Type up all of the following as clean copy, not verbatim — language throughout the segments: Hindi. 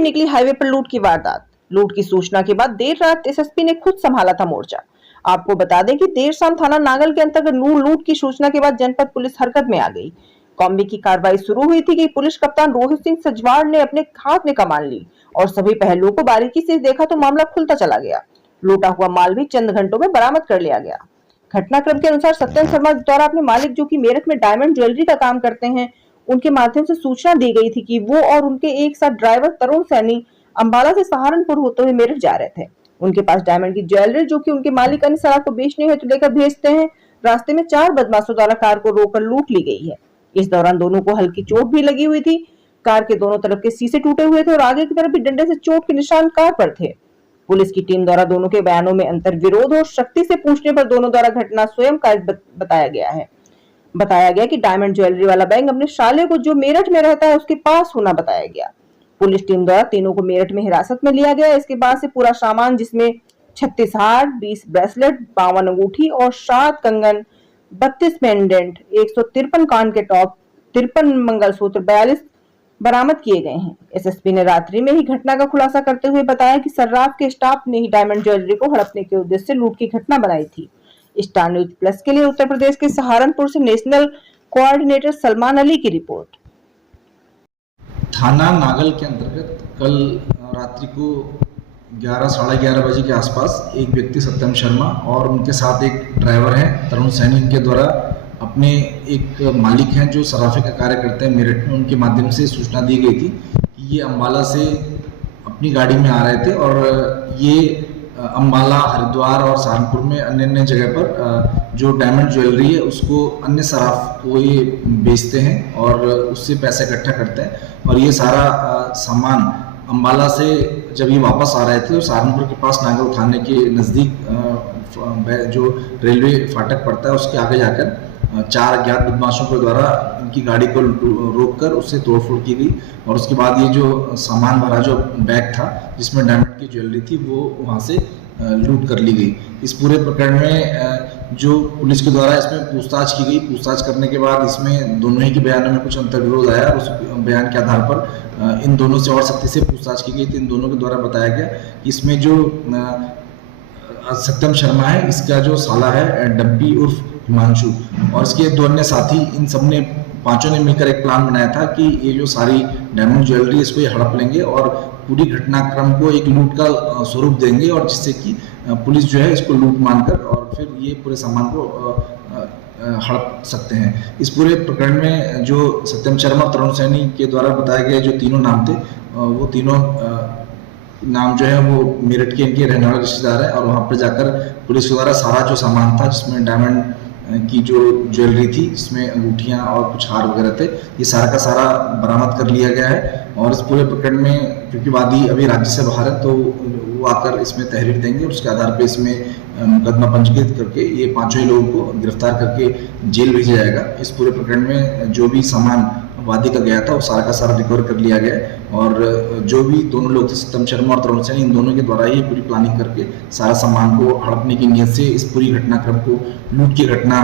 ही निकली हाईवे पर लूट की वारदात। लूट की सूचना के बाद देर रात एसएसपी ने खुद संभाला था मोर्चा। आपको बता दें कि देर शाम थाना नांगल के अंतर्गत लूट की सूचना के बाद जनपद पुलिस हरकत में आ गई। कॉम्बी की कार्रवाई शुरू हुई थी कि पुलिस कप्तान रोहित सिंह सजवाड़ ने अपने हाथ में कमान ली और सभी पहलुओं को बारीकी से देखा तो मामला खुलता चला गया। लूटा हुआ माल भी चंद घंटों में बरामद कर लिया गया। घटनाक्रम के अनुसार सत्यम शर्मा द्वारा अपने मालिक जो कि मेरठ में डायमंड ज्वेलरी का काम करते हैं, उनके माध्यम से सूचना दी गई थी कि वो और उनके एक साथ ड्राइवर तरुण सैनी अंबाला से सहारनपुर होते हुए मेरठ जा रहे थे। उनके पास डायमंड की ज्वेलरी जो कि उनके मालिक अन्य शराब को बेचने हेतु लेकर भेजते हैं। रास्ते में 4 बदमाशों द्वारा कार को रोककर लूट ली गई है। इस दौरान दोनों को हल्की चोट भी लगी हुई थी। कार के दोनों तरफ के शीशे टूटे हुए थे और आगे की तरफ भी डंडे से चोट के निशान कार पर थे। पुलिस की टीम द्वारा दोनों के बयानों में अंतर विरोध और शक्ति से पूछने पर दोनों द्वारा घटना स्वयं का बताया गया है। बताया गया कि डायमंड ज्वेलरी वाला बैंक अपने साले को जो मेरठ में रहता है उसके पास होना बताया गया। पुलिस टीम द्वारा तीनों को मेरठ में हिरासत में लिया गया। इसके बाद से पूरा सामान जिसमें 36 हार, 20 ब्रेसलेट, 52 अंगूठी और 7 कंगन, 32 पेंडेंट, 153 कान के टॉप, 53 मंगलसूत्र, 42 बरामद किए गए हैं। एसएसपी ने रात्रि में ही घटना का खुलासा करते हुए बताया कि सर्राफ के स्टाफ ने ही डायमंड ज्वेलरी को हड़पने के उद्देश्य से लूट की घटना बनाई थी। स्टार न्यूज प्लस के लिए उत्तर प्रदेश के सहारनपुर से नेशनल कोऑर्डिनेटर सलमान अली की रिपोर्ट। थाना नागल के अंतर्गत कल रात्रि को 11 साढ़े 11 बजे के आसपास एक व्यक्ति सत्यम शर्मा और उनके साथ एक ड्राइवर हैं तरुण सैनी के द्वारा अपने एक मालिक हैं जो सराफे का कार्य करते हैं मेरठ में, उनके माध्यम से सूचना दी गई थी कि ये अम्बाला से अपनी गाड़ी में आ रहे थे और ये अम्बाला, हरिद्वार और सहारनपुर में अन्य अन्य जगह पर जो डायमंड ज्वेलरी है उसको अन्य सराफ को ये बेचते हैं और उससे पैसा इकट्ठा करते हैं। और ये सारा सामान अम्बाला से जब ये वापस आ रहे थे तो सहारनपुर के पास नांगल थाने के नज़दीक जो रेलवे फाटक पड़ता है उसके आगे जाकर 4 अज्ञात बदमाशों के द्वारा इनकी गाड़ी को रोककर उससे तोड़फोड़ की गई और उसके बाद ये जो सामान भरा जो बैग था जिसमें डायमंड की ज्वेलरी थी वो वहाँ से लूट कर ली गई। इस पूरे प्रकरण में जो पुलिस के द्वारा इसमें पूछताछ की गई, पूछताछ करने के बाद इसमें दोनों ही के बयानों में कुछ अंतर विरोध आया और उस बयान के आधार पर इन दोनों से और सख्ती से पूछताछ की गई। तो इन दोनों के द्वारा बताया गया कि इसमें जो सत्यम शर्मा है इसका जो साला है डब्बी उर्फ हिमांशु और इसके 2 अन्य साथी, इन सब ने 5 ने मिलकर एक प्लान बनाया था कि ये जो सारी डायमंड ज्वेलरी इसको ये हड़प लेंगे और पूरी घटनाक्रम को एक लूट का स्वरूप देंगे और जिससे कि पुलिस जो है इसको लूट मानकर और फिर ये पूरे सामान को हड़प सकते हैं। इस पूरे प्रकरण में जो सत्यम शर्मा तरुण सैनी के द्वारा बताए गए जो तीनों नाम थे वो तीनों नाम जो है वो मेरठ के इनके रहने वाले रिश्तेदार है और वहाँ पर जाकर पुलिस के द्वारा सारा जो सामान था जिसमें डायमंड की जो ज्वेलरी थी जिसमें अंगूठियाँ और कुछ हार वगैरह थे ये सारा का सारा बरामद कर लिया गया है। और इस पूरे प्रकरण में क्योंकि वादी अभी राज्य से बाहर है तो वो आकर इसमें तहरीर देंगे और उसके आधार पर इसमें मुकदमा पंजीकृत करके ये 5 ही लोगों को गिरफ्तार करके जेल भेजा जाएगा। इस पूरे प्रकरण में जो भी सामान वादी का गया था वो सारा का सारा रिकवर कर लिया गया और जो भी दोनों लोग थे सत्यम शर्मा और तरुण सैनी इन दोनों के द्वारा ही पूरी प्लानिंग करके सारा सामान को हड़पने की नीयत से इस पूरी घटनाक्रम को लूट की घटना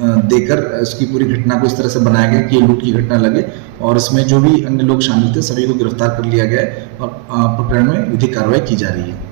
देकर इसकी पूरी घटना को इस तरह से बनाया गया कि ये लूट की घटना लगे और इसमें जो भी अन्य लोग शामिल थे सभी को गिरफ्तार कर लिया गया है और प्रकरण में विधिक कार्रवाई की जा रही है।